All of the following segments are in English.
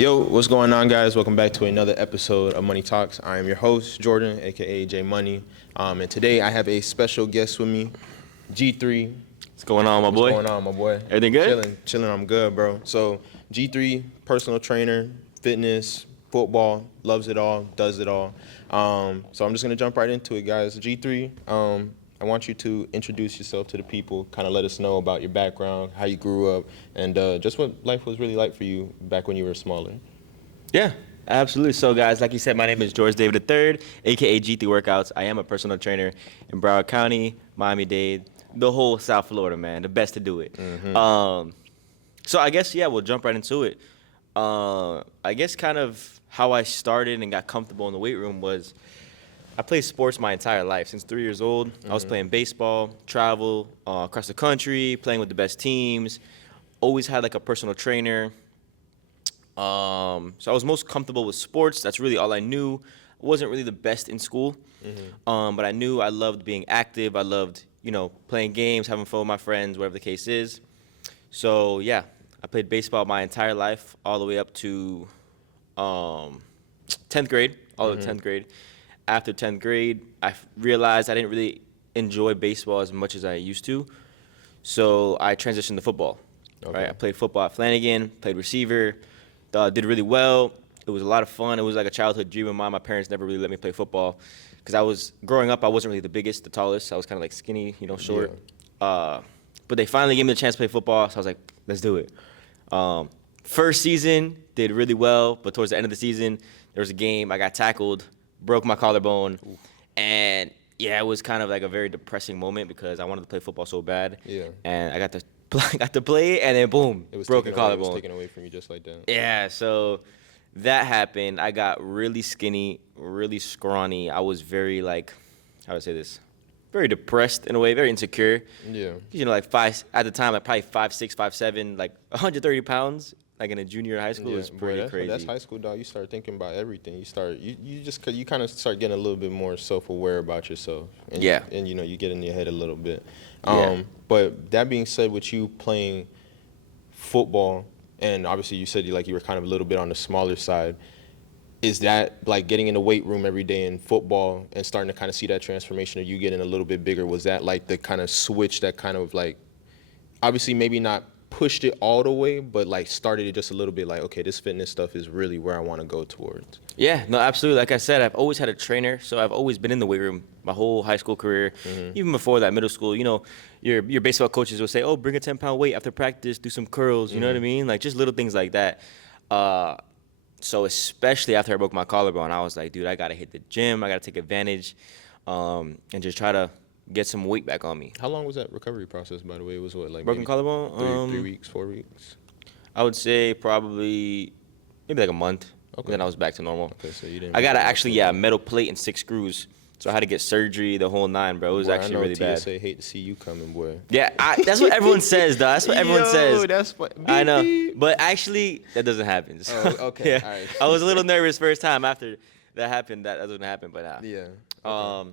Yo, what's going on, guys? Welcome back to another episode of Money Talks. I am your host, Jordan, aka J Money, and today I have a special guest with me, G3. What's going on, my boy? What's going on, my boy? Everything good? Chilling. I'm good, bro. So G3, personal trainer, fitness, football, loves it all, does it all. So I'm just gonna jump right into it, guys. G3, I want you to introduce yourself to the people, kind of let us know about your background, how you grew up, and just what life was really like for you back when you were smaller. Yeah, absolutely. So, guys, like you said, my name is George David III, a.k.a. G3 Workouts. I am a personal trainer in Broward County, Miami-Dade, the whole South Florida, man, the best to do it. So I guess, yeah, we'll jump right into it. I guess kind of how I started and got comfortable in the weight room was I played sports my entire life. Since 3 years old, I was playing baseball, travel across the country, playing with the best teams. Always had like a personal trainer. So I was most comfortable with sports. That's really all I knew. I wasn't really the best in school, but I knew I loved being active. I loved, playing games, having fun with my friends, whatever the case is. So yeah, I played baseball my entire life, all the way up to 10th grade, all the way to 10th grade. After 10th grade, I realized I didn't really enjoy baseball as much as I used to, so I transitioned to football. Okay. Right? I played football at Flanagan, played receiver, did really well. It was a lot of fun. It was like a childhood dream of mine. My parents never really let me play football because growing up, I wasn't really the biggest, the tallest. I was kind of like skinny, short. Yeah. But they finally gave me the chance to play football, so I was like, let's do it. First season, did really well, but towards the end of the season, there was a game, I got tackled, broke my collarbone. Ooh. And yeah, it was kind of like a very depressing moment because I wanted to play football so bad. Yeah. And I got to play, and then boom, broken collarbone. It was taken away from you just like that. Yeah, so that happened. I got really skinny, really scrawny. I was very how do I say this? Very depressed in a way, very insecure. Yeah. Like at the time, like probably 5'6", 5'7", like 130 pounds. Like in a junior high school, is pretty crazy. That's high school, dog. You start thinking about everything. You kind of start getting a little bit more self-aware about yourself. And yeah. You get in your head a little bit. Yeah. But that being said, with you playing football, and obviously you said you were kind of a little bit on the smaller side, is that like getting in the weight room every day in football and starting to kind of see that transformation of you getting a little bit bigger? Was that like the kind of switch that kind of like, obviously maybe not pushed it all the way, but like started it just a little bit, like, okay, this fitness stuff is really where I want to go towards? Yeah, no, absolutely. Like I said, I've always had a trainer, so I've always been in the weight room my whole high school career. Even before that, middle school, your baseball coaches will say, oh, bring a 10-pound weight after practice, do some curls, you know what I mean? Like just little things like that. So especially after I broke my collarbone, I was like, dude, I got to hit the gym. I got to take advantage and just try to get some weight back on me. How long was that recovery process, by the way? It was what, like broken collarbone? 3 weeks, 4 weeks? I would say probably maybe like a month. Okay. Then I was back to normal. Okay, so you didn't. I got a metal plate and 6 screws. So I had to get surgery, the whole nine, bro. It was actually really bad. TSA hate to see you coming, boy. Yeah, that's what everyone says, though. That's what everyone says. That's what. I know, but actually, that doesn't happen. So, oh, okay. Yeah, all right. I was a little nervous first time after that happened. That doesn't happen, but yeah. Okay.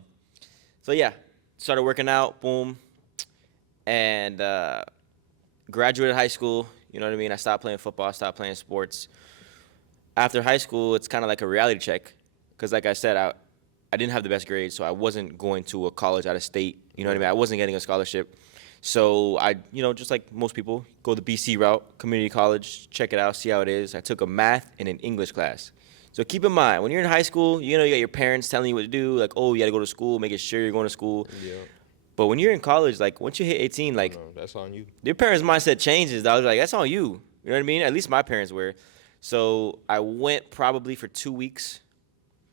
So yeah, started working out, boom, and graduated high school. You know what I mean? I stopped playing football. I stopped playing sports. After high school, it's kind of like a reality check, because like I said, I didn't have the best grades, so I wasn't going to a college out of state. You know what I mean? I wasn't getting a scholarship. So I, just like most people, go the BC route, community college, check it out, see how it is. I took a math and an English class. So keep in mind, when you're in high school, you got your parents telling you what to do, like, oh, you got to go to school, making sure you're going to school. Yeah. But when you're in college, like, once you hit 18, like, no, that's on you. Your parents' mindset changes. I was like, that's on you. You know what I mean? At least my parents were. So I went probably for 2 weeks.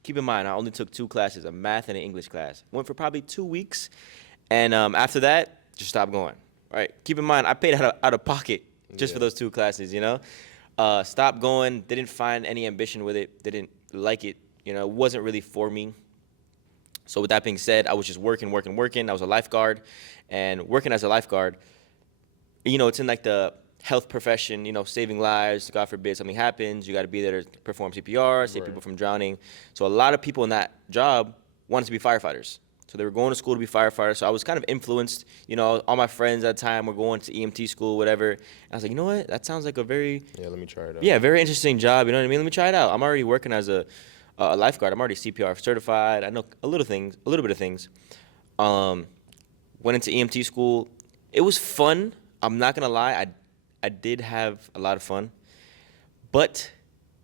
Keep in mind, I only took 2 classes, a math and an English class. Went for probably 2 weeks, and after that, just stopped going. All right. Keep in mind, I paid out of pocket just for those 2 classes. Stopped going. Didn't find any ambition with it. Didn't like it. It wasn't really for me. So with that being said, I was just working. I was a lifeguard, and working as a lifeguard, it's in like the health profession, saving lives. God forbid something happens, you got to be there to perform CPR, save people from drowning. So a lot of people in that job wanted to be firefighters. So they were going to school to be firefighters. So I was kind of influenced. You know, all my friends at the time were going to EMT school, whatever. And I was like, you know what? That sounds like a very Yeah, let me try it out. yeah, very interesting job. You know what I mean? Let me try it out. I'm already working as a lifeguard. I'm already CPR certified. I know a little bit of things. Went into EMT school. It was fun. I'm not gonna lie. I did have a lot of fun. But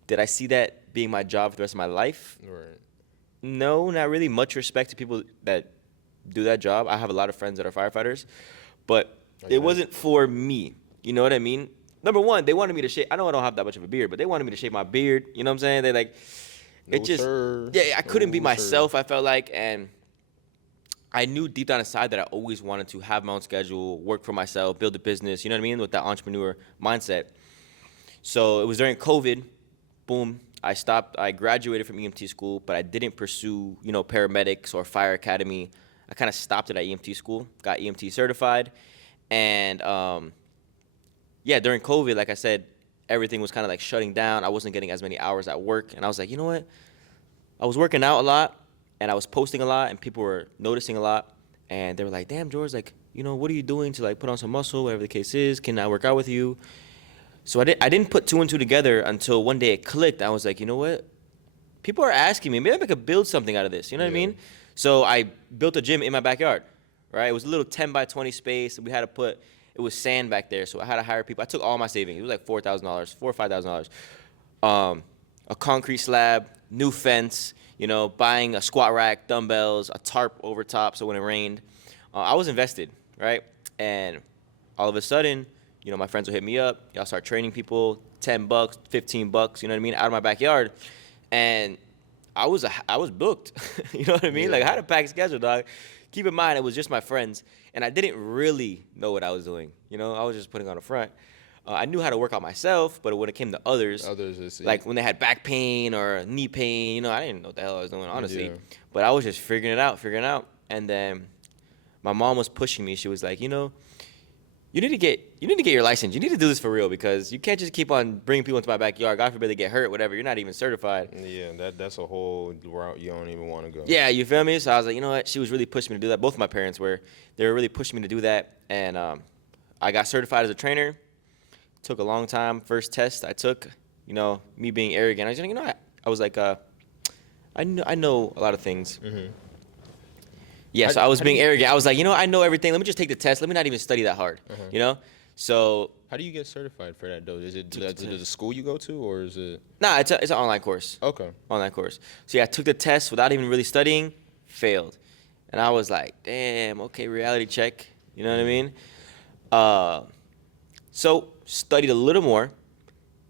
did I see that being my job for the rest of my life? Right. No, not really. Much respect to people that do that job. I have a lot of friends that are firefighters, but it wasn't for me. You know what I mean? Number one, they wanted me to shave. I know I don't have that much of a beard, but they wanted me to shave my beard. You know what I'm saying? They like, No, it just, sir. yeah, I couldn't be No, myself. sir. I felt like, and I knew deep down inside that I always wanted to have my own schedule, work for myself, build a business. You know what I mean? With that entrepreneur mindset. So it was during COVID. Boom. I stopped. I graduated from EMT school, but I didn't pursue, you know, paramedics or fire academy. I kind of stopped it at EMT school, got EMT certified, and yeah, during COVID, like I said, everything was kind of like shutting down. I wasn't getting as many hours at work, and I was like, you know what? I was working out a lot, and I was posting a lot, and people were noticing a lot, and they were like, damn, George, like, you know, what are you doing to like put on some muscle, whatever the case is? Can I work out with you? So I didn't put two and two together until one day it clicked. I was like, you know what? People are asking me. Maybe I could build something out of this. You know what I Yeah. mean? So I built a gym in my backyard, right? It was a little 10 by 20 space. We had to put, it was sand back there. So I had to hire people. I took all my savings. It was like $4,000, $4,000 or $5,000. A concrete slab, new fence, you know, buying a squat rack, dumbbells, a tarp over top so when it rained. I was invested, right? And all of a sudden, you know, my friends will hit me up. Y'all start training people, $10, $15, you know what I mean, out of my backyard. And I was booked. You know what I mean? Yeah. Like I had a packed schedule, dog. Keep in mind, it was just my friends, and I didn't really know what I was doing. You know, I was just putting on a front. I knew how to work out myself, but when it came to others, like when they had back pain or knee pain, you know, I didn't know what the hell I was doing, honestly. Yeah. But I was just figuring it out. And then my mom was pushing me. She was like, you know, you need to get your license. You need to do this for real because you can't just keep on bringing people into my backyard. God forbid they get hurt, whatever. You're not even certified. Yeah, that's a whole route you don't even want to go. Yeah, you feel me? So I was like, you know what? She was really pushing me to do that. Both of my parents were. They were really pushing me to do that. And I got certified as a trainer. Took a long time. First test I took, you know, me being arrogant. I was like, you know, I was like, I know a lot of things. Mm-hmm. Yeah, so I was being arrogant. I was like, you know, I know everything. Let me just take the test. Let me not even study that hard. You know? So How do you get certified for that though? Is it the school you go to, or is it? nah, it's an online course. Okay. Online course. So yeah, I took the test without even really studying, failed. And I was like, damn, okay, reality check. You know what I mean? So studied a little more,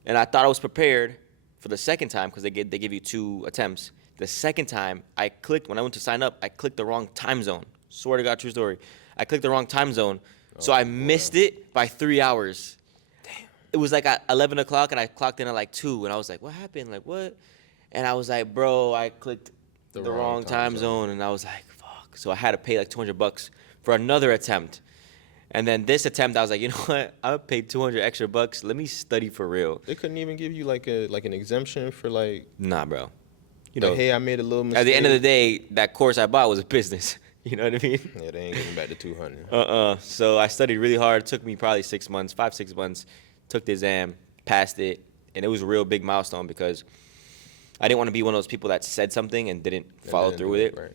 and I thought I was prepared for the second time because they give you 2 attempts. The second time, when I went to sign up, I clicked the wrong time zone. Swear to God, true story. I clicked the wrong time zone, so I missed it by 3 hours. Damn. It was like at 11 o'clock, and I clocked in at like 2, and I was like, what happened? Like, what? And I was like, bro, I clicked the wrong time zone, and I was like, fuck. So I had to pay like $200 for another attempt. And then this attempt, I was like, you know what? I paid $200 extra bucks. Let me study for real. They couldn't even give you like an exemption for like. Nah, bro. You Like, know, hey, I made a little mistake. at the end of the day, that course I bought was a business. You know what I mean? Yeah, they ain't giving back the 200. So I studied really hard. It took me probably 6 months, 6 months. Took the exam, passed it, and it was a real big milestone because I didn't want to be one of those people that said something and didn't follow through with it. Right.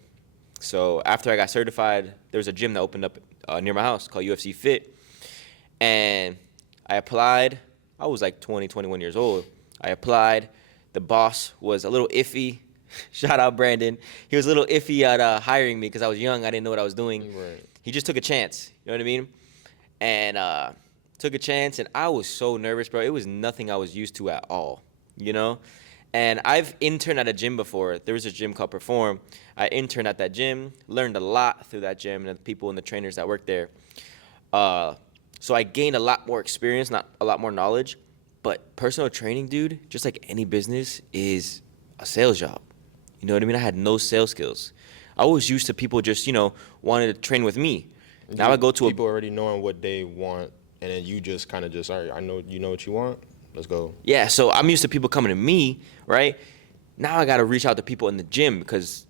So after I got certified, there was a gym that opened up near my house called UFC Fit, and I applied. I was like 20, 21 years old. I applied. The boss was a little iffy. Shout out Brandon. He was a little iffy at hiring me because I was young. I didn't know what I was doing. Right. He just took a chance. You know what I mean? And took a chance, and I was so nervous, bro. It was nothing I was used to at all, you know? And I've interned at a gym before. There was a gym called Perform. I interned at that gym, learned a lot through that gym and the people and the trainers that worked there. So I gained a lot more experience, not a lot more knowledge. But personal training, dude, just like any business, is a sales job. You know what I mean? I had no sales skills. I was used to people just, you know, wanting to train with me. Now I go to people already knowing what they want, and then you just kind of just, all right, I know you know what you want. Let's go. Yeah, so I'm used to people coming to me, right? Now I got to reach out to people in the gym because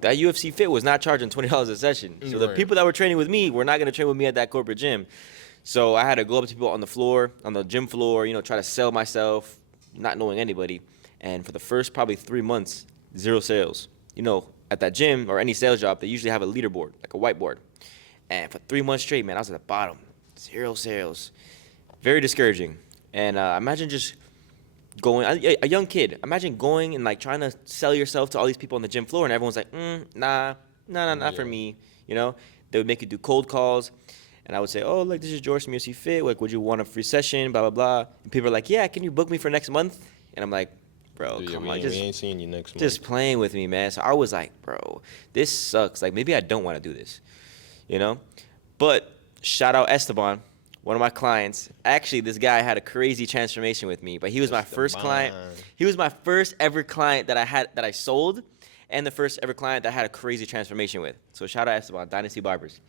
that UFC Fit was not charging $20 a session. So the Right. people that were training with me were not going to train with me at that corporate gym. So I had to go up to people on the floor, on the gym floor, try to sell myself, not knowing anybody. And for the first probably 3 months, 0 sales. At that gym or any sales job, they usually have a leaderboard, like a whiteboard. And for 3 months straight, man, I was at the bottom. 0 sales. Very discouraging. And imagine just going, a young kid, imagine going and like trying to sell yourself to all these people on the gym floor, and everyone's like, nah, not for me. They would make you do cold calls, and I would say, oh, like, this is George from UFC Fit. Like, would you want a free session? Blah, blah, blah. And people are like, yeah, can you book me for next month? And I'm like, bro, Yeah, come we on. ain't, we ain't seeing you next month. Just playing with me, man. So I was like, bro, this sucks. Like, maybe I don't want to do this, But shout out Esteban, one of my clients. Actually, this guy had a crazy transformation with me, but he was my first client. He was my first ever client that I sold, and the first ever client that I had a crazy transformation with. So shout out Esteban, Dynasty Barbers.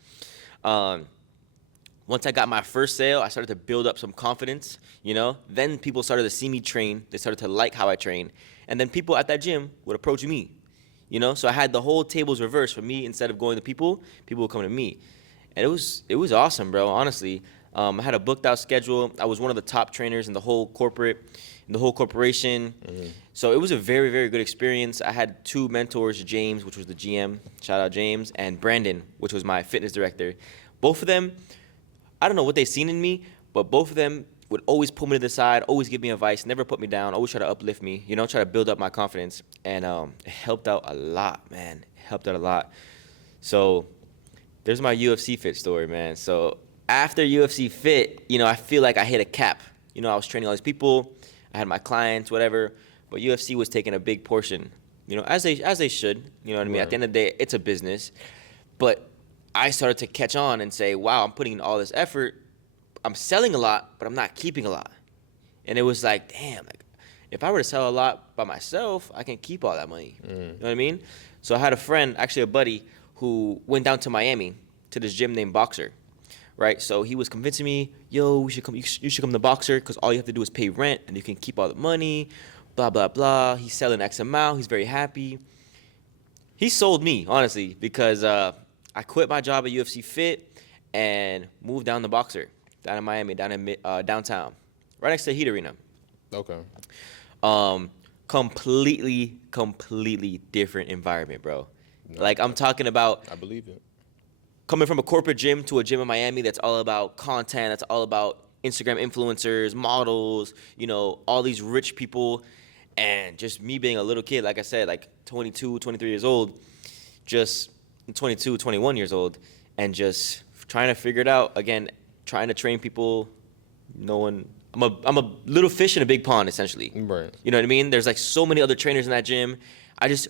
Once I got my first sale, I started to build up some confidence, Then people started to see me train. They started to like how I train. And then people at that gym would approach me, So I had the whole tables reversed for me. Instead of going to people would come to me. And it was awesome, bro, honestly. I had a booked out schedule. I was one of the top trainers in the whole corporation. Mm-hmm. So it was a very, very good experience. I had 2 mentors, James, which was the GM, shout out James, and Brandon, which was my fitness director. Both of them, I don't know what they've seen in me, but both of them would always pull me to the side, always give me advice, never put me down, always try to uplift me, try to build up my confidence. And it helped out a lot, man. It helped out a lot. So there's my UFC Fit story, man. So after UFC Fit, I feel like I hit a cap. I was training all these people, I had my clients, whatever, but UFC was taking a big portion, as they should. You know what I mean? Right. At the end of the day, it's a business. But I started to catch on and say, wow, I'm putting in all this effort. I'm selling a lot, but I'm not keeping a lot. And it was like, damn, like if I were to sell a lot by myself, I can keep all that money. You know what I mean? So I had a friend, actually a buddy, who went down to Miami to this gym named Boxer, right? So he was convincing me, yo, you should come to Boxer because all you have to do is pay rent and you can keep all the money, blah, blah, blah. He's selling X amount. He's very happy. He sold me, honestly, because I quit my job at UFC Fit and moved down to Boxer, down in Miami, down in downtown, right next to the Heat Arena. Okay. Completely different environment, bro. No, like, I'm talking about, I believe it. Coming from a corporate gym to a gym in Miami that's all about content, that's all about Instagram influencers, models, all these rich people, and just me being a little kid, like I said, like 22, 23 years old, just 22, 21 years old, and just trying to figure it out. Again, trying to train people, I'm a little fish in a big pond, essentially. Right. You know what I mean? There's like so many other trainers in that gym. I just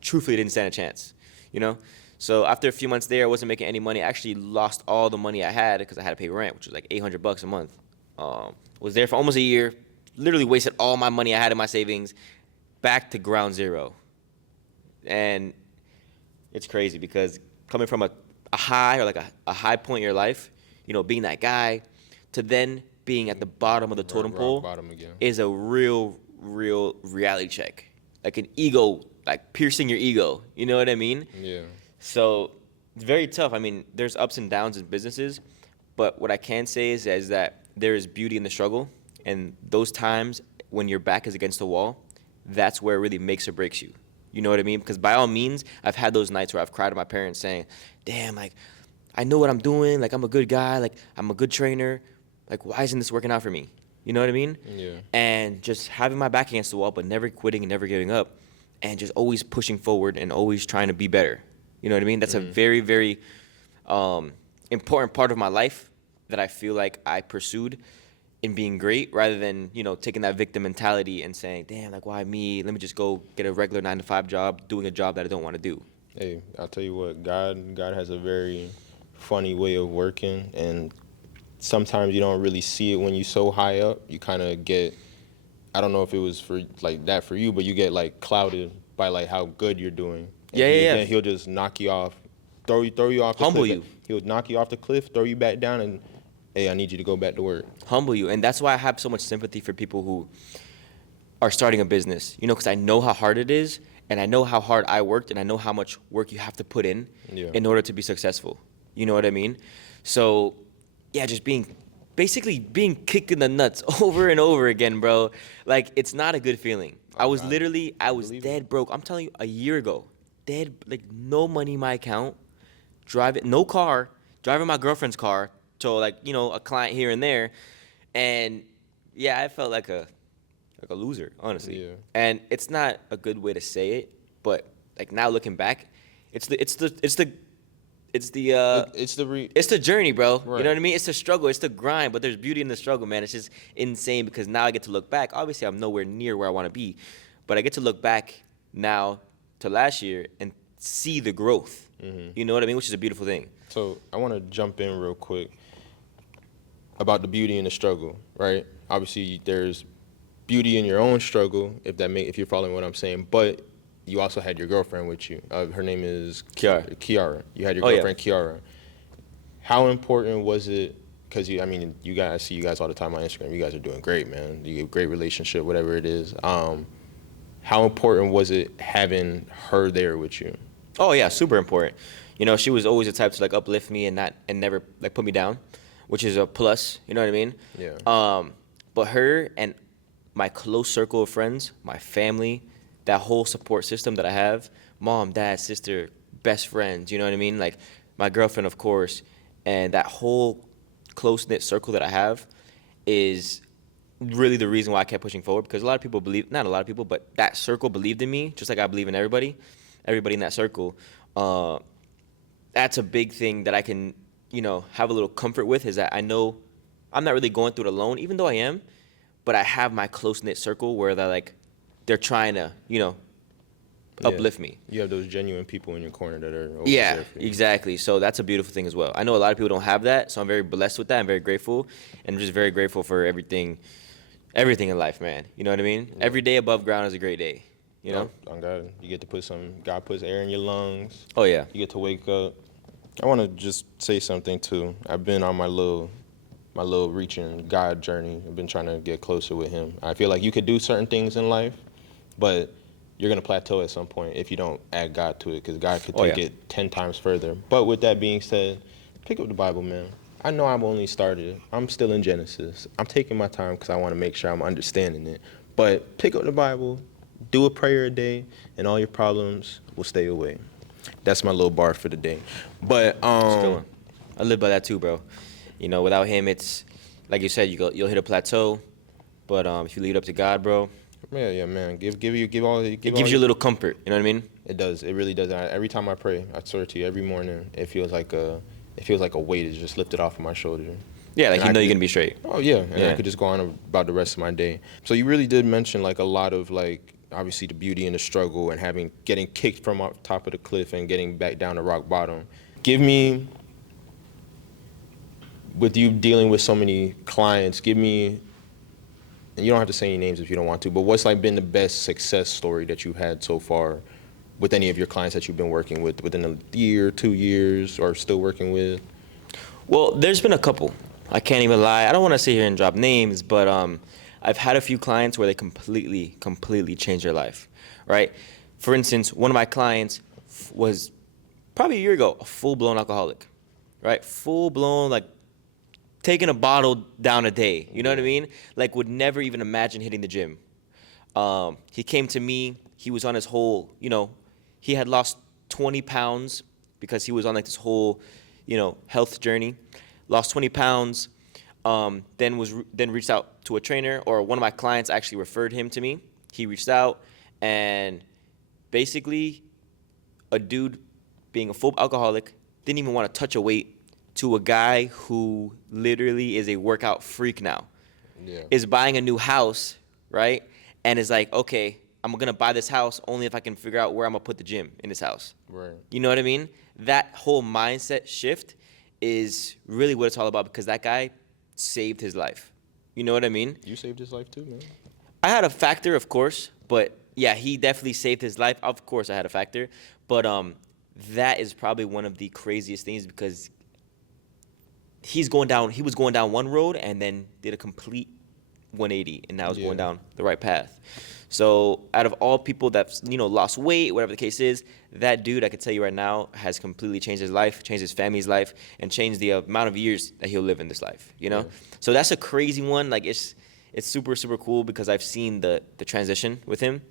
truthfully didn't stand a chance, So after a few months there, I wasn't making any money. I actually lost all the money I had because I had to pay rent, which was like $800 a month. Was there for almost a year, literally wasted all my money I had in my savings, back to ground zero. And it's crazy because coming from a high or like a high point in your life, being that guy, to then being at the bottom of the totem pole is a real reality check. Like an ego, like piercing your ego. You know what I mean? Yeah. So it's very tough. I mean, there's ups and downs in businesses, but what I can say is that there is beauty in the struggle, and those times when your back is against the wall, that's where it really makes or breaks you. You know what I mean? Because by all means, I've had those nights where I've cried to my parents saying, damn, like, I know what I'm doing. Like, I'm a good guy. Like, I'm a good trainer. Like, why isn't this working out for me? You know what I mean? Yeah. And just having my back against the wall, but never quitting and never giving up, and just always pushing forward and always trying to be better. You know what I mean? That's a very, very important part of my life that I feel like I pursued in being great, rather than, taking that victim mentality and saying, damn, like, why me? Let me just go get a regular 9-to-5 job doing a job that I don't want to do. Hey, I'll tell you what, God has a very funny way of working, and sometimes you don't really see it when you're so high up. You kind of get, I don't know if it was for like that for you, but you get like clouded by like how good you're doing. And Yeah. He'll just knock you off, throw you off the Humble cliff. you. He'll knock you off the cliff, throw you back down, and hey, I need you to go back to work. Humble you. And that's why I have so much sympathy for people who are starting a business, because I know how hard it is, and I know how hard I worked, and I know how much work you have to put Yeah. in order to be successful. You know what I mean? So, yeah, just basically being kicked in the nuts over and over again, bro. Like, it's not a good feeling. I was believe it. dead broke. I'm telling you, a year ago, dead, like, no money in my account, no car, driving my girlfriend's car to, like, a client here and there, and yeah, I felt like a loser, honestly. Yeah. And it's not a good way to say it, but like now looking back, it's the it's the it's the it's the It's the it's the journey, bro. You Right. know what I mean? It's the struggle, it's the grind, but there's beauty in the struggle, man. It's just insane because now I get to look back. Obviously, I'm nowhere near where I want to be, but I get to look back now to last year and see the growth. You know what I mean? Which is a beautiful thing. So I want to jump in real quick about the beauty and the struggle, right? Obviously, there's beauty in your own struggle, if you're following what I'm saying. But you also had your girlfriend with you. Her name is Kiara. Kiara. You had your Oh, yeah. girlfriend Kiara. How important was it? Because you guys, I see you guys all the time on Instagram. You guys are doing great, man. You have a great relationship, whatever it is. How important was it having her there with you? Oh yeah, super important. You know, she was always the type to like uplift me and never like put me down, which is a plus. You know what I mean? Yeah. But her and my close circle of friends, my family, that whole support system that I have, mom, dad, sister, best friends. You know what I mean? Like my girlfriend, of course, and that whole close knit circle that I have is really the reason why I kept pushing forward, because a lot of people not a lot of people, but that circle believed in me, just like I believe in everybody in that circle. That's a big thing that I can, have a little comfort with, is that I know I'm not really going through it alone, even though I am, but I have my close-knit circle where they're trying to, uplift me. You have those genuine people in your corner that are always Yeah, there for you. exactly. So that's a beautiful thing as well. I know a lot of people don't have that, so I'm very blessed with that. I'm very grateful, and I'm just very grateful for everything in life, man. You know what I mean? Yeah. Every day above ground is a great day, you know? On God, you get to God puts air in your lungs. Oh, yeah. You get to wake up. I want to just say something too. I've been on my little reaching God journey. I've been trying to get closer with Him. I feel like you could do certain things in life, but you're gonna plateau at some point if you don't add God to it, because God could take it 10 times further. But with that being said, pick up the Bible, man. I know I've only started. I'm still in Genesis. I'm taking my time because I want to make sure I'm understanding it. But pick up the Bible, do a prayer a day, and all your problems will stay away. That's my little bar for the day. But I live by that too, bro. You know, without him, it's like you said, you'll hit a plateau. But if you leave it up to God, bro, yeah, man. It gives you a little comfort. You know what I mean? It does. It really does. Every time I pray, I swear to you, every morning, it feels like a weight is just lifted off of my shoulder. Yeah, like And you're gonna be straight. Oh yeah, and Yeah. I could just go on about the rest of my day. So you really did mention like a lot of like obviously the beauty and the struggle and getting kicked from up top of the cliff and getting back down to rock bottom. Give me, with you dealing with so many clients, and you don't have to say any names if you don't want to, but what's like been the best success story that you've had so far with any of your clients that you've been working with within a year, 2 years, or still working with? Well, there's been a couple. I can't even lie. I don't want to sit here and drop names, but I've had a few clients where they completely changed their life, right? For instance, one of my clients was probably a year ago a full-blown alcoholic, right? Full-blown, like, taking a bottle down a day, you know what I mean? Like, would never even imagine hitting the gym. He came to me. He was on his whole, he had lost 20 pounds because he was on like this whole, health journey. Lost 20 pounds, then reached out to a trainer, or one of my clients actually referred him to me. He reached out, and basically, a dude being a full alcoholic didn't even want to touch a weight, to a guy who literally is a workout freak now, is buying a new house, right? And is like, okay, I'm gonna buy this house only if I can figure out where I'm gonna put the gym in this house. Right. You know what I mean? That whole mindset shift is really what it's all about, because that guy saved his life. You know what I mean? You saved his life too, man. I had a factor, of course, but yeah, he definitely saved his life. Of course, I had a factor, but that is probably one of the craziest things, because he was going down one road and then did a complete 180, and now is going down the right path. So out of all people that lost weight, whatever the case is, that dude, I can tell you right now, has completely changed his life, changed his family's life, and changed the amount of years that he'll live in this life. Yeah. So that's a crazy one. Like it's super super cool because I've seen the transition with him.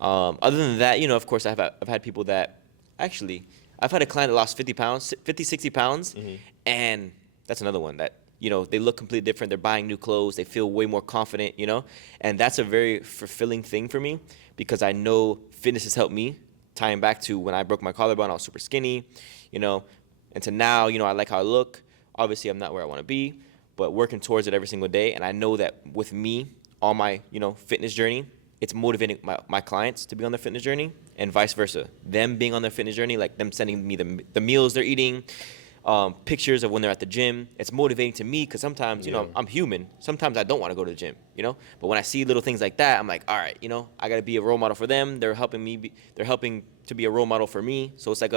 Other than that, of course, I've had people that actually I've had a client that lost 50 pounds, 50, 60 pounds, and that's another one that they look completely different. They're buying new clothes. They feel way more confident, and that's a very fulfilling thing for me because I know fitness has helped me. Tying back to when I broke my collarbone, I was super skinny, and to now, I like how I look. Obviously, I'm not where I want to be, but working towards it every single day. And I know that with me on my, fitness journey, it's motivating my clients to be on their fitness journey and vice versa. Them being on their fitness journey, like them sending me the meals they're eating, pictures of when they're at the gym. It's motivating to me because sometimes, I'm human. Sometimes I don't want to go to the gym, But when I see little things like that, I'm like, all right, I got to be a role model for them. They're helping me. They're helping to be a role model for me. So it's like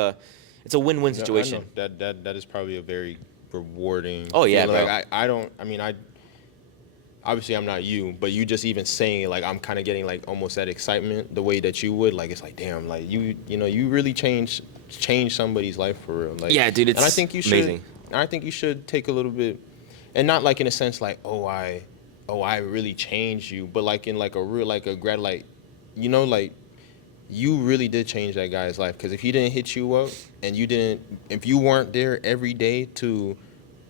it's a win-win situation. I know. That is probably a very rewarding. Oh yeah, feeling. bro. Like obviously I'm not you, but you just even saying it, like I'm kind of getting like almost that excitement the way that you would. Like it's like damn, like you really change somebody's life for real. Like yeah, dude, it's and I think you should. amazing. I think you should take a little bit, and not like in a sense like I really changed you, but like in like a real like a grad like, like you really did change that guy's life because if he didn't hit you up and if you weren't there every day to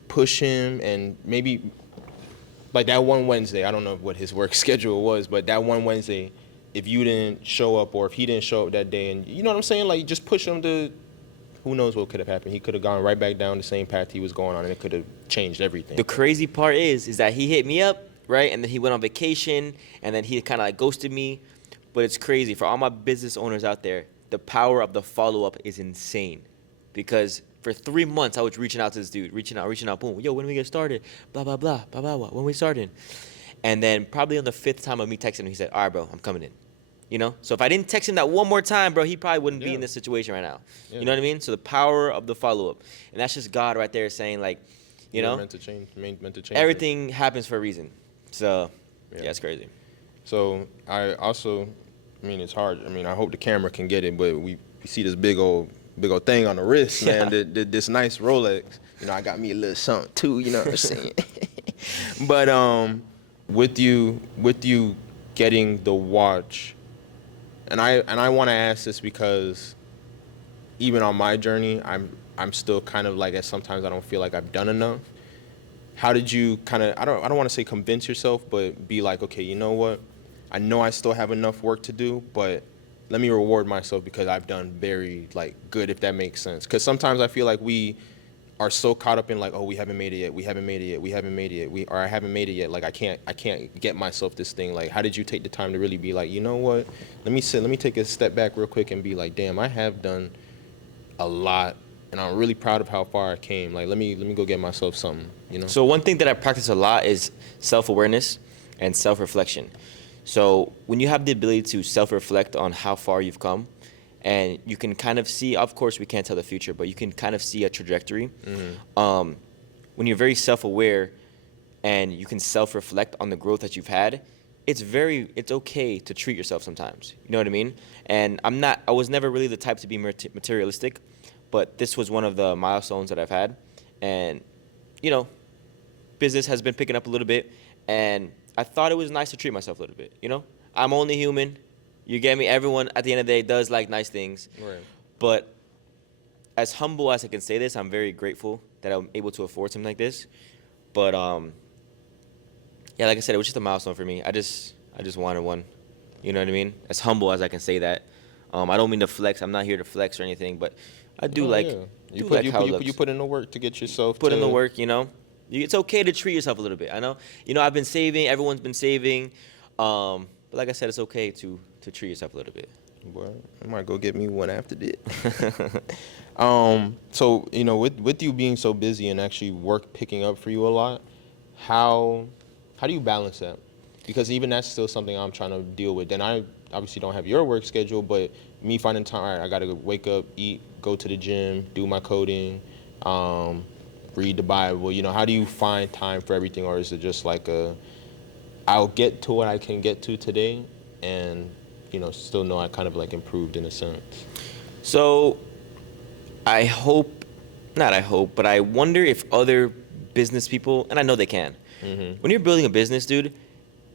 push him and maybe. Like that one Wednesday, I don't know what his work schedule was, but that one Wednesday, if you didn't show up or if he didn't show up that day, and you know what I'm saying, like just push him to, who knows what could have happened. He could have gone right back down the same path he was going on, and it could have changed everything. The crazy part is that he hit me up, right, and then he went on vacation, and then he kind of like ghosted me. But it's crazy for all my business owners out there. The power of the follow up is insane, because for 3 months, I was reaching out to this dude, reaching out, boom, yo, when we get started, blah, blah, blah, blah, blah, blah, when we started. And then probably on the 5th time of me texting him, he said, all right, bro, I'm coming in. So if I didn't text him that one more time, bro, he probably wouldn't be in this situation right now. Yeah. You know what I mean? So the power of the follow-up. And that's just God right there saying, like, meant to change everything happens for a reason. So, yeah, it's crazy. So I also, it's hard. I hope the camera can get it, but we see this big old thing on the wrist, man. This nice Rolex. I got me a little something too. You know what I'm saying? But with you getting the watch, and I want to ask this because even on my journey, I'm still kind of like sometimes I don't feel like I've done enough. How did you kind of I don't want to say convince yourself, but be like, okay, you know what? I know I still have enough work to do, but let me reward myself because I've done very good, if that makes sense. Because sometimes I feel like we are so caught up in like, oh, we haven't made it yet, I haven't made it yet. Like I can't get myself this thing. Like, how did you take the time to really be like, you know what? Let me take a step back real quick and be like, damn, I have done a lot, and I'm really proud of how far I came. Like, let me go get myself something. So one thing that I practice a lot is self-awareness and self-reflection. So when you have the ability to self-reflect on how far you've come, and you can kind of see, of course we can't tell the future, but you can kind of see a trajectory. Mm-hmm. When you're very self-aware and you can self-reflect on the growth that you've had, it's okay to treat yourself sometimes. You know what I mean? And I was never really the type to be materialistic, but this was one of the milestones that I've had. And, business has been picking up a little bit, and I thought it was nice to treat myself a little bit, I'm only human. You get me? Everyone, at the end of the day, does like nice things. Right. But as humble as I can say this, I'm very grateful that I'm able to afford something like this. But, yeah, like I said, it was just a milestone for me. I just wanted one. You know what I mean? As humble as I can say that. I don't mean to flex. I'm not here to flex or anything, but I do You put in the work to get yourself in the work, It's okay to treat yourself a little bit. I know. I've been saving. Everyone's been saving. But like I said, it's okay to treat yourself a little bit. Boy, I might go get me one after this. So, with you being so busy and actually work picking up for you a lot, how do you balance that? Because even that's still something I'm trying to deal with. And I obviously don't have your work schedule, but me finding time, all right, I got to wake up, eat, go to the gym, do my coding, read the Bible. How do you find time for everything? Or is it just like I'll get to what I can get to today, and still know I kind of like improved in a sense? So I hope, not I hope, but I wonder if other business people, and I know they can, when you're building a business, dude,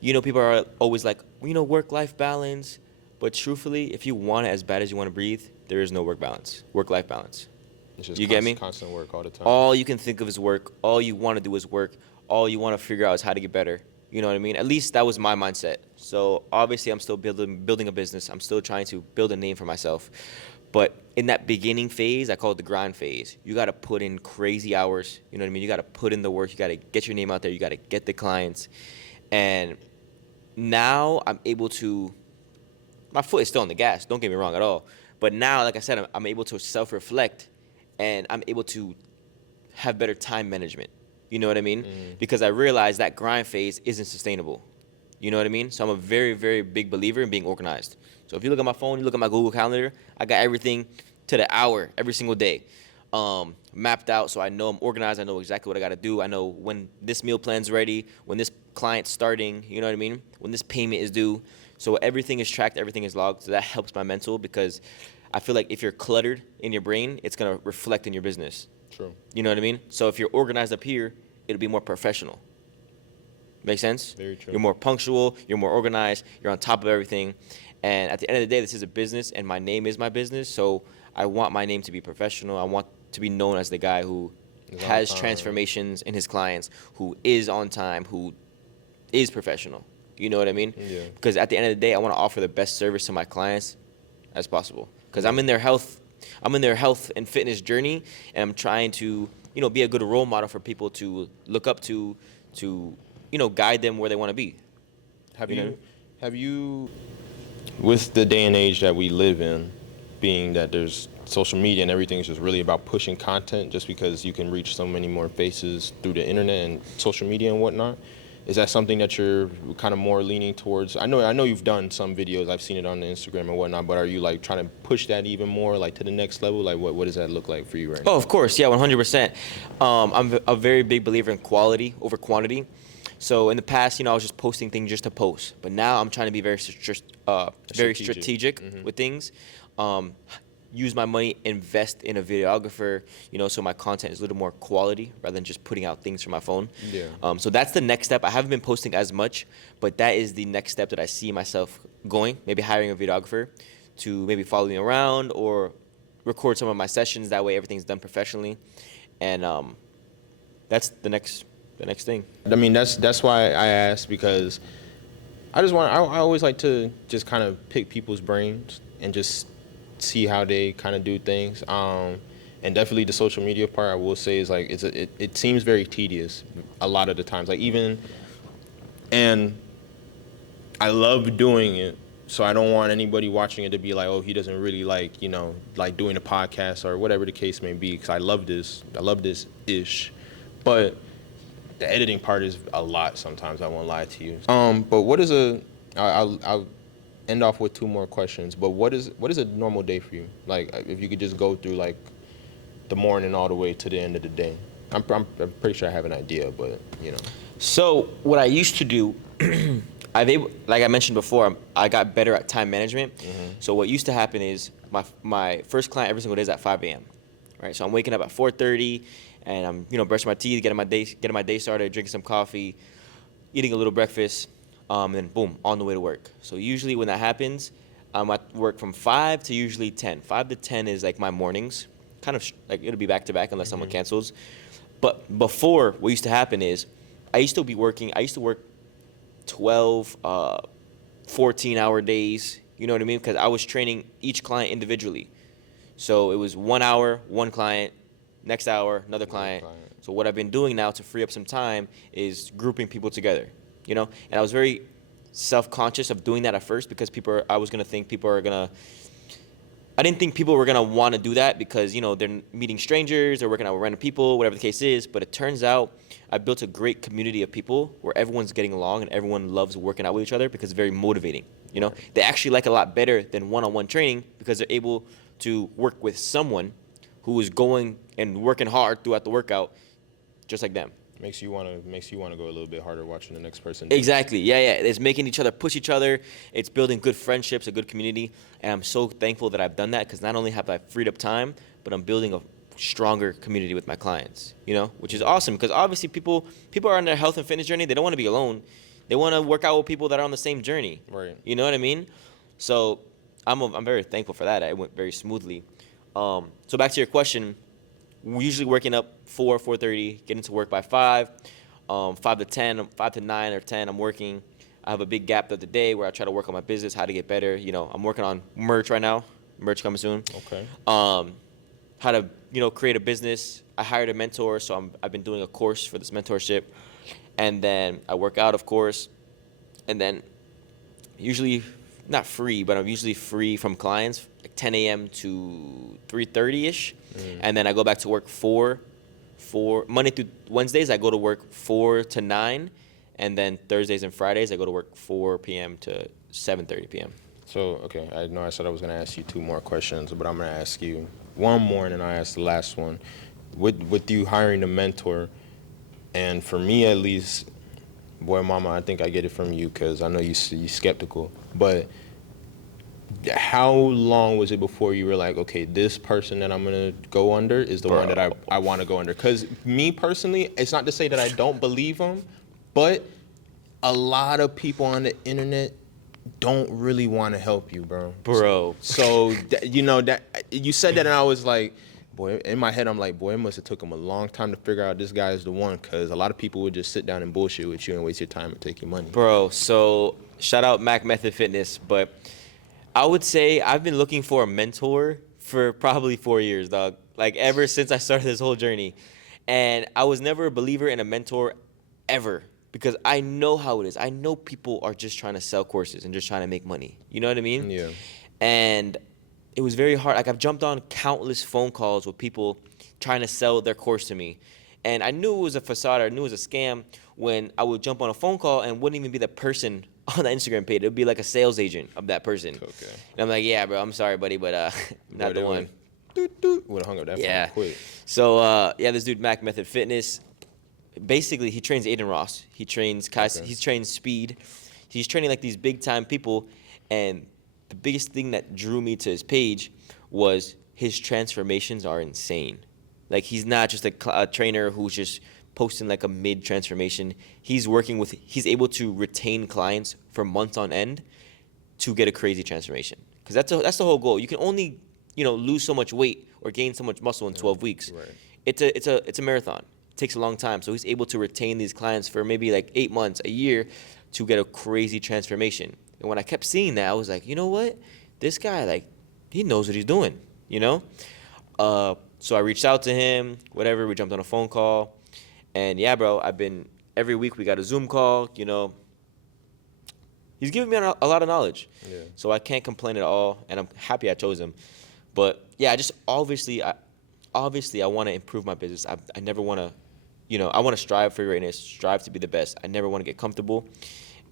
people are always like, work-life balance. But truthfully, if you want it as bad as you want to breathe, there is no work-life balance. It's just You get me? constant work all the time. All you can think of is work. All you want to do is work. All you want to figure out is how to get better. You know what I mean? At least that was my mindset. So obviously, I'm still building a business. I'm still trying to build a name for myself. But in that beginning phase, I call it the grind phase. You got to put in crazy hours. You know what I mean? You got to put in the work. You got to get your name out there. You got to get the clients. And now I'm able to, my foot is still on the gas. Don't get me wrong at all. But now, like I said, I'm able to self-reflect, and I'm able to have better time management. You know what I mean? Because I realize that grind phase isn't sustainable. You know what I mean? So I'm a very, very big believer in being organized. So if you look at my phone, you look at my Google Calendar, I got everything to the hour every single day mapped out. So I know I'm organized. I know exactly what I got to do. I know when this meal plan's ready, when this client's starting, you know what I mean? When this payment is due. So everything is tracked, everything is logged. So that helps my mental, because I feel like if you're cluttered in your brain, it's going to reflect in your business. True. You know what I mean? So if you're organized up here, it'll be more professional. Make sense? Very true. You're more punctual, you're more organized, you're on top of everything. And at the end of the day, this is a business, and my name is my business. So I want my name to be professional. I want to be known as the guy who has transformations in his clients, who is on time, who is professional. You know what I mean? Yeah. Because at the end of the day, I want to offer the best service to my clients as possible. Because I'm in their health and fitness journey, and I'm trying to, be a good role model for people to look up to, guide them where they want to be. Have you, with the day and age that we live in, being that there's social media and everything is just really about pushing content, just because you can reach so many more faces through the internet and social media and whatnot, is that something that you're kind of more leaning towards? I know you've done some videos. I've seen it on the Instagram and whatnot, but are you like trying to push that even more, like to the next level? Like what does that look like for you right now? Oh, of course. Yeah, 100%. I'm a very big believer in quality over quantity. So in the past, I was just posting things just to post. But now I'm trying to be very strategic with things. Use my money, invest in a videographer, so my content is a little more quality rather than just putting out things from my phone. Yeah. So that's the next step. I haven't been posting as much, but that is the next step that I see myself going, maybe hiring a videographer to maybe follow me around or record some of my sessions. That way everything's done professionally. And that's the next thing. I mean, that's why I asked, because I always like to just kind of pick people's brains and just see how they kind of do things. And definitely the social media part, I will say, is like it seems very tedious a lot of the times. Like and I love doing it, so I don't want anybody watching it to be like, oh, he doesn't really like like doing a podcast or whatever the case may be. Because I love this ish, but the editing part is a lot sometimes. I won't lie to you. But what is I'll end off with two more questions. But what is a normal day for you? Like, if you could just go through like the morning all the way to the end of the day. I'm pretty sure I have an idea, but So what I used to do, like I mentioned before, I got better at time management. So what used to happen is my first client every single day is at 5 a.m. Right, so I'm waking up at 4:30, and I'm brushing my teeth, getting my day started, drinking some coffee, eating a little breakfast, and then boom, on the way to work. So usually when that happens, I'm at work from 5 to usually 10. 5 to 10 is like my mornings, kind of like it'll be back to back unless someone cancels. But before, what used to happen is I used to work 12, 14-hour days, you know what I mean? Because I was training each client individually. So it was 1 hour, one client, next hour, another client. So what I've been doing now to free up some time is grouping people together, And I was very self-conscious of doing that at first, because I didn't think people were going to want to do that because, they're meeting strangers, they're working out with random people, whatever the case is. But it turns out I built a great community of people where everyone's getting along and everyone loves working out with each other because it's very motivating. They actually like it a lot better than one-on-one training because they're able to work with someone who is going and working hard throughout the workout just like them. Makes you wanna go a little bit harder watching the next person. Exactly. Yeah. It's making each other push each other. It's building good friendships, a good community, and I'm so thankful that I've done that because not only have I freed up time, but I'm building a stronger community with my clients. Which is awesome because obviously people are on their health and fitness journey. They don't want to be alone. They want to work out with people that are on the same journey. Right. You know what I mean? So I'm very thankful for that. It went very smoothly. So back to your question, we're usually working up 4:30, getting to work by 5, 5 to 10, 5 to 9 or 10. I'm working. I have a big gap of the day where I try to work on my business, how to get better. I'm working on merch right now. Merch coming soon. Okay. How to create a business. I hired a mentor, so I've been doing a course for this mentorship, and then I work out, of course, and then usually not free, but I'm usually free from clients like 10 a.m. to 3:30ish, and then I go back to work 4 Monday through Wednesdays. I go to work 4 to 9, and then Thursdays and Fridays I go to work 4 p.m. to 7:30 p.m. So, okay, I know I said I was going to ask you 2 more questions, but I'm going to ask you one more, and then I ask the last one. With you hiring a mentor, and for me at least, boy, mama, I think I get it from you because I know you skeptical, but how long was it before you were like, okay, this person that I'm going to go under is the one that I want to go under? Because me personally, it's not to say that I don't believe them, but a lot of people on the internet don't really want to help you, bro. So that you said that, and I was like, boy, in my head, I'm like, boy, it must have took him a long time to figure out this guy is the one, because a lot of people would just sit down and bullshit with you and waste your time and take your money. Bro, so shout out Mac Method Fitness, but I would say I've been looking for a mentor for probably 4 years, dog. Like ever since I started this whole journey, and I was never a believer in a mentor ever. Because I know how it is. I know people are just trying to sell courses and just trying to make money. You know what I mean? Yeah. And it was very hard. Like I've jumped on countless phone calls with people trying to sell their course to me. And I knew it was a facade. I knew it was a scam when I would jump on a phone call and wouldn't even be the person on the Instagram page. It would be like a sales agent of that person. Okay. And I'm like, yeah, bro, I'm sorry, buddy, but not the one. Would have hung up that phone quick. So, this dude, Mac Method Fitness, basically, he trains Aiden Ross. He trains He trains Speed. He's training like these big time people. And the biggest thing that drew me to his page was his transformations are insane. Like he's not just a trainer who's just posting like a mid transformation. He's able to retain clients for months on end to get a crazy transformation. Because that's the whole goal. You can only lose so much weight or gain so much muscle in 12 weeks. Right. It's a marathon. It takes a long time. So he's able to retain these clients for maybe like 8 months, a year, to get a crazy transformation. And when I kept seeing that, I was like, you know what? This guy, like, he knows what he's doing, So I reached out to him, whatever. We jumped on a phone call. And yeah, bro, every week we got a Zoom call, He's giving me a lot of knowledge. Yeah. So I can't complain at all. And I'm happy I chose him. But yeah, obviously I want to improve my business. I never want to, I want to strive for greatness, strive to be the best. I never want to get comfortable,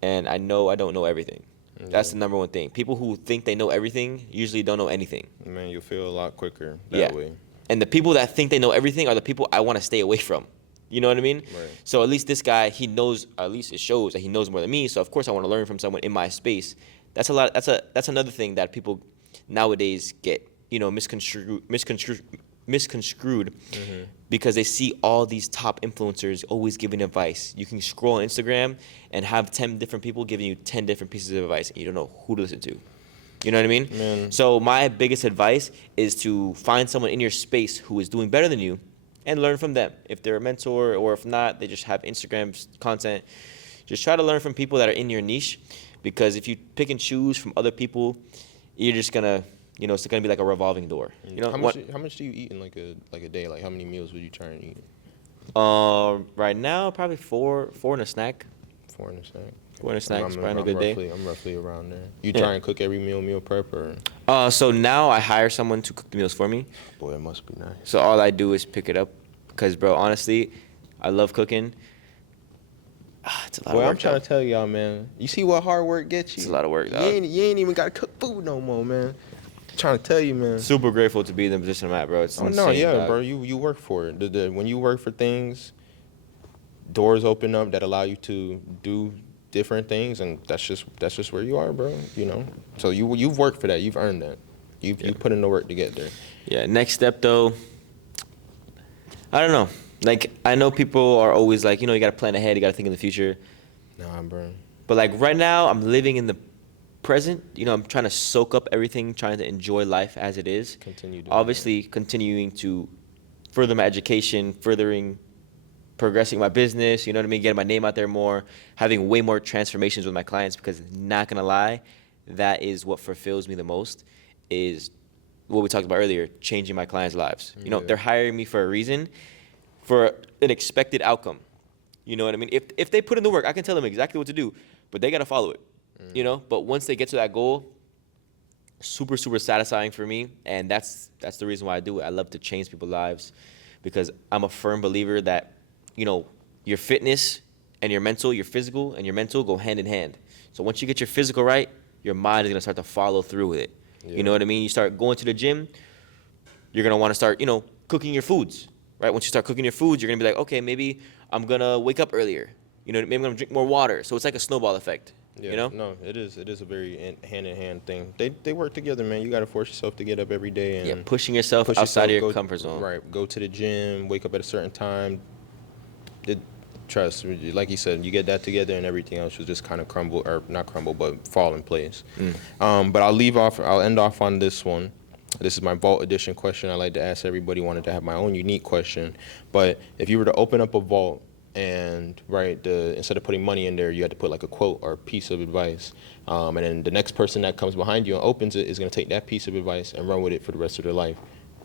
and I know I don't know everything. Yeah. That's the number one thing. People who think they know everything usually don't know anything. Man, you'll feel a lot quicker that way. And the people that think they know everything are the people I want to stay away from. You know what I mean? Right. So at least this guy, he knows, at least it shows that he knows more than me. So of course I want to learn from someone in my space. That's another thing that people nowadays get, misconstrued because they see all these top influencers always giving advice. You can scroll on Instagram and have 10 different people giving you 10 different pieces of advice, and you don't know who to listen to. You know what I mean? Man. So my biggest advice is to find someone in your space who is doing better than you and learn from them. If they're a mentor, or if not, they just have Instagram content. Just try to learn from people that are in your niche, because if you pick and choose from other people, you're just gonna, it's gonna be like a revolving door. How much do you eat in like a day? Like how many meals would you try and eat? Right now probably four and a snack. 4 and a snack. 4 and a snack is probably a good day. I'm roughly around there. You try and cook every meal prep, or? So now I hire someone to cook the meals for me. Boy, it must be nice. So all I do is pick it up, because bro, honestly, I love cooking. It's a lot of work. I'm trying to tell y'all, man. You see what hard work gets you? It's a lot of work, dog. You ain't even got to cook food no more, man. I'm trying to tell you, man. Super grateful to be in the position I'm at, bro. It's insane, no, yeah, dog. bro. You work for it. When you work for things, doors open up that allow you to do different things, and that's just where you are, bro. You know. So you've worked for that. You've earned that. You put in the work to get there. Yeah. Next step though, I don't know. Like I know people are always like, you know, you gotta plan ahead, you gotta think in the future. Nah, bro. But like right now, I'm living in the present. You know, I'm trying to soak up everything, trying to enjoy life as it is. Continue doing Obviously, continuing to further my education, progressing my business. You know what I mean? Getting my name out there more, having way more transformations with my clients. Because not gonna lie, that is what fulfills me the most. Is what we talked about earlier, changing my clients' lives. You know, Yeah. they're hiring me for a reason, for an expected outcome. You know what I mean? If they put in the work, I can tell them exactly what to do, but they gotta follow it. You know. But once they get to that goal, super super satisfying for me, and that's the reason why I do it. I love to change people's lives, because I'm a firm believer that, you know, your fitness and your mental, your physical and your mental go hand in hand. So once you get your physical right, your mind is gonna start to follow through with it. Yeah. You know what I mean? You start going to the gym, you're gonna want to start, you know, cooking your foods, right? Once you start cooking your foods, you're gonna be like, okay, maybe I'm gonna wake up earlier. You know, maybe I'm gonna drink more water. So it's like a snowball effect. Yeah, You know? no, it is a very hand in hand thing. They work together, man. You got to force yourself to get up every day and Yeah, pushing yourself push outside yourself, of your go, comfort zone. Right, go to the gym, wake up at a certain time. Trust, like you said, you get that together, and everything else will just kind of crumble, or not crumble, but fall in place. But I'll end off on this one. This is my vault edition question. I like to ask everybody. Wanted to have my own unique question, but if you were to open up a vault and instead of putting money in there, you had to put like a quote or a piece of advice, and then the next person that comes behind you and opens it is going to take that piece of advice and run with it for the rest of their life.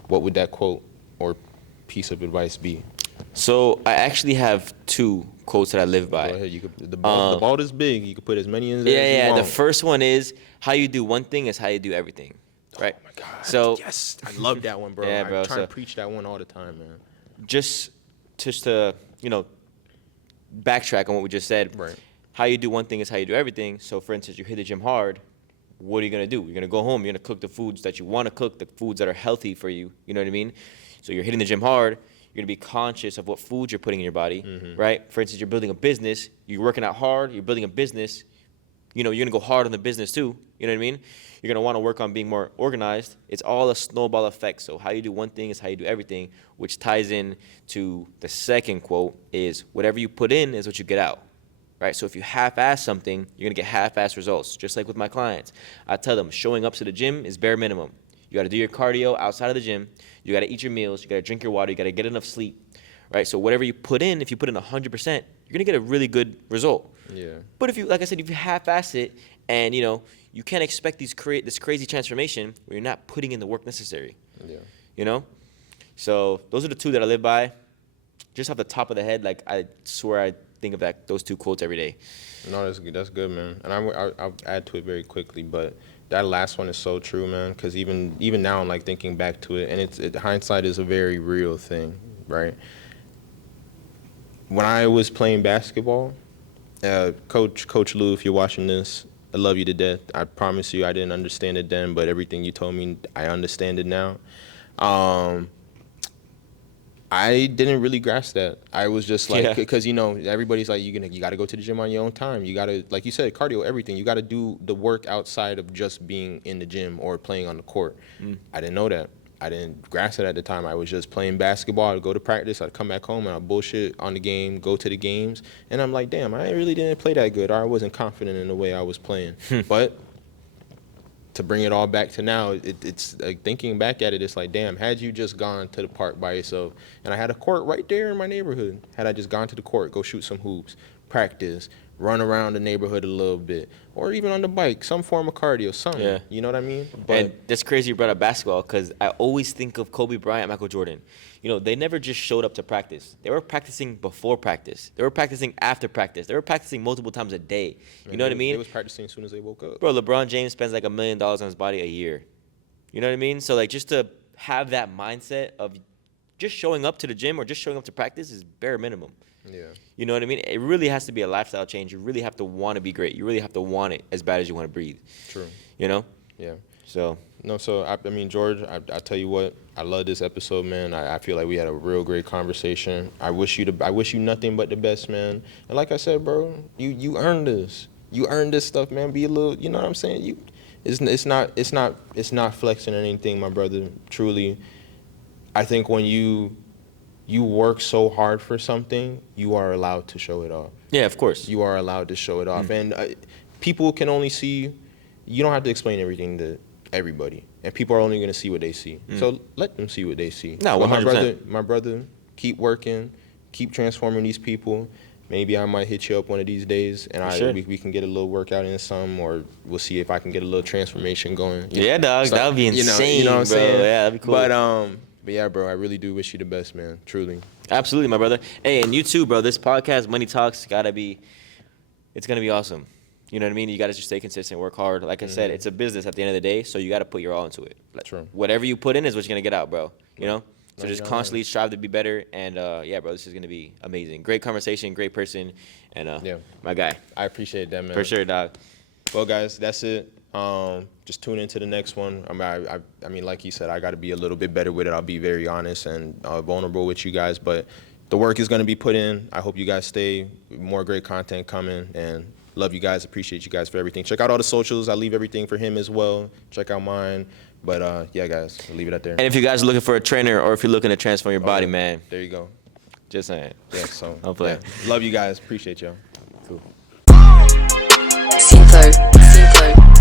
What would that quote or piece of advice be? So I actually have two quotes that I live by. Go ahead. You could, the vault is big. You could put as many in there as you Yeah. want. The first one is, how you do one thing is how you do everything. Right? Oh my God. So yes, I love that one, bro. Yeah, bro, I try so- to preach that one all the time, man. just to, you know, backtrack on what we just said. Right. How you do one thing is how you do everything. So for instance, you hit the gym hard, what are you gonna do? You're gonna go home, you're gonna cook the foods that you wanna cook, the foods that are healthy for you. You know what I mean? So you're hitting the gym hard, you're gonna be conscious of what foods you're putting in your body, right? For instance, you're building a business, you're working out hard, you're building a business, you know, you're gonna go hard on the business too. You know what I mean? You're gonna wanna work on being more organized. It's all a snowball effect. So how you do one thing is how you do everything, which ties in to the second quote is, whatever you put in is what you get out. Right? So if you half-ass something, you're gonna get half-ass results. Just like with my clients, I tell them showing up to the gym is bare minimum. You gotta do your cardio outside of the gym. You gotta eat your meals. You gotta drink your water. You gotta get enough sleep. Right? So whatever you put in, if you put in 100%, you're gonna get a really good result. Yeah. But if you, like I said, if you half-ass it, and you know, you can't expect this crazy transformation when you're not putting in the work necessary. Yeah. You know? So those are the two that I live by. Just off the top of the head, like I swear I think of those two quotes every day. No, that's good. That's good, man. And I'll add to it very quickly, but that last one is so true, man. Because even now, I'm like thinking back to it, and hindsight is a very real thing, right? When I was playing basketball, Coach Lou, if you're watching this, I love you to death. I promise you, I didn't understand it then, but everything you told me, I understand it now. I didn't really grasp that. I was just like, because, you know, everybody's like, you got to go to the gym on your own time. You got to, like you said, cardio, everything. You got to do the work outside of just being in the gym or playing on the court. I didn't know that. I didn't grasp it at the time. I was just playing basketball. I'd go to practice. I'd come back home and I'd bullshit on the game, go to the games. And I'm like, damn, I really didn't play that good, or I wasn't confident in the way I was playing. But to bring it all back to now, it's like, thinking back at it, it's like, damn, had you just gone to the park by yourself, and I had a court right there in my neighborhood, had I just gone to the court, go shoot some hoops, practice, run around the neighborhood a little bit, or even on the bike, some form of cardio, something, Yeah. you know what I mean? And that's crazy you brought up basketball, because I always think of Kobe Bryant, Michael Jordan. You know, they never just showed up to practice. They were practicing before practice. They were practicing after practice. They were practicing multiple times a day. You know what I mean? They was practicing as soon as they woke up. Bro, LeBron James spends like $1 million on his body a year. You know what I mean? So like, just to have that mindset of just showing up to the gym or just showing up to practice is bare minimum. Yeah. You know what I mean? It really has to be a lifestyle change. You really have to want to be great. You really have to want it as bad as you want to breathe. True. You know? Yeah. So No, so I mean, George, I tell you what, I love this episode, man. I feel like we had a real great conversation. I wish you nothing but the best, man. And like I said, bro, you earned this. You earned this stuff, man. Be a little, you know what I'm saying? It's not flexing or anything, my brother. Truly, I think when you work so hard for something, you are allowed to show it off. yeah, of course. You are allowed to show it off, and people can only see. You don't have to explain everything to everybody, and people are only going to see what they see. So let them see what they see. No, But 100%. my brother, keep working, keep transforming these people. Maybe I might hit you up one of these days, and sure. we can get a little workout in some, or we'll see if I can get a little transformation going. Yeah, dog, that would be insane, you know what I'm bro. saying? Yeah, that'd be cool. But yeah, bro, I really do wish you the best, man. Truly. Absolutely, my brother. Hey, and you too, bro. This podcast, Money Talks, it's gonna be awesome. You know what I mean? You gotta just stay consistent, work hard. Like I said, it's a business at the end of the day, so you gotta put your all into it. Like, True. whatever you put in is what you're gonna get out, bro. You know? So No, just you're constantly strive to be better. And yeah, bro, this is gonna be amazing. Great conversation, great person, and Yeah. my guy. I appreciate that, man. For sure, dog. Well, guys, that's it. Just tune into the next one. I mean, like he said, I got to be a little bit better with it. I'll be very honest and vulnerable with you guys, but the work is going to be put in. I hope you guys stay. More great content coming, and love you guys. Appreciate you guys for everything. Check out all the socials. I leave everything for him as well. Check out mine. But yeah, guys, I'll leave it at there. And if you guys are looking for a trainer or if you're looking to transform your body, man, There you go. just saying. Yeah, so I'll play. yeah. Love you guys. Appreciate y'all. Cool. Cinco.